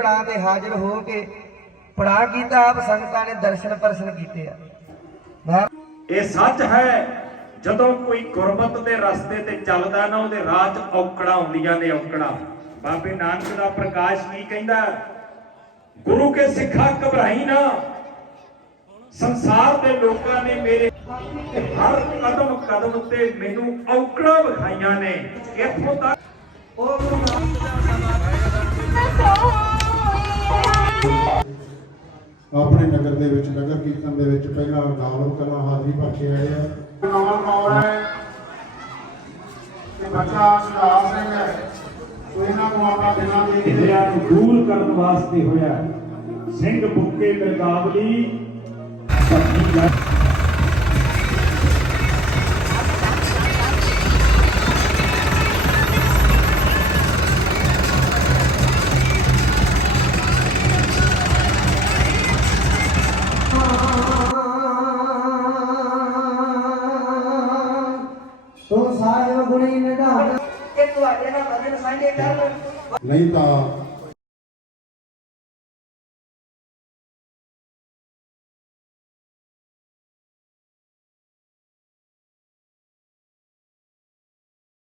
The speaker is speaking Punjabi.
ਪੜਾ ਤੇ ਹਾਜ਼ਰ ਹੋ ਕੇ ਪੜਾ ਕੀਤਾ ਆਪ ਸੰਗਤਾਂ ਨੇ ਦਰਸ਼ਨ ਪਰਸ਼ਨ ਕੀਤੇ ਆ। ਇਹ ਸੱਚ ਹੈ ਜਦੋਂ ਕੋਈ ਗੁਰਮਤ ਦੇ ਰਸਤੇ ਤੇ ਚੱਲਦਾ ਨਾ ਉਹਦੇ ਰਾਹ 'ਚ ਔਕੜਾਂ ਆਉਂਦੀਆਂ ਨੇ ਔਕੜਾਂ। ਬਾਬੇ ਨਾਨਕ ਦਾ ਪ੍ਰਕਾਸ਼ ਕੀ ਕਹਿੰਦਾ? ਗੁਰੂ ਕੇ ਸਿੱਖਾ ਘਬਰਾਈ ਨਾ। ਸੰਸਾਰ ਦੇ ਲੋਕਾਂ ਨੇ ਮੇਰੇ ਹਰ ਕਦਮ ਕਦਮ ਤੇ ਮੈਨੂੰ ਔਕੜਾਂ ਵਿਖਾਈਆਂ ਨੇ। ਇੱਥੋਂ ਤੱਕ ਆਪਣੇ ਨਗਰ ਦੇ ਵਿੱਚ ਨਗਰ ਕੀਰਤਨ ਦੇ ਵਿੱਚ ਪਹਿਲਾਂ ਨਾਲੋਂ ਕਲਾ ਹਾਜ਼ਰੀ ਭਰ ਕੇ ਆਏ ਆ। ਨੌਨ ਕੌਰ ਹੈ ਤੇ ਬੱਚਾ ਸੁਧਾਰ ਸਿੰਘ ਹੈ। ਇਹਨਾਂ ਨੂੰ ਆਪਾਂ ਦਿਨਾਂ ਦੇ ਢਿੱਲਿਆਂ ਨੂੰ ਦੂਰ ਕਰਨ ਵਾਸਤੇ ਹੋਇਆ। ਸਿੰਘ ਬੁੱਕੇ ਮਿਰਗਾਵਲੀ ਭੱਜੀ ਜਾ ਤੂੰ ਸਾਹਿਬ ਗੁਣੀ ਨਿਧਾਨ ਇਹ ਤੁਹਾਡੇ ਨਾਲ ਭਜਨ ਸਾਂਝੇ ਕਰ ਨਹੀਂ ਤਾਂ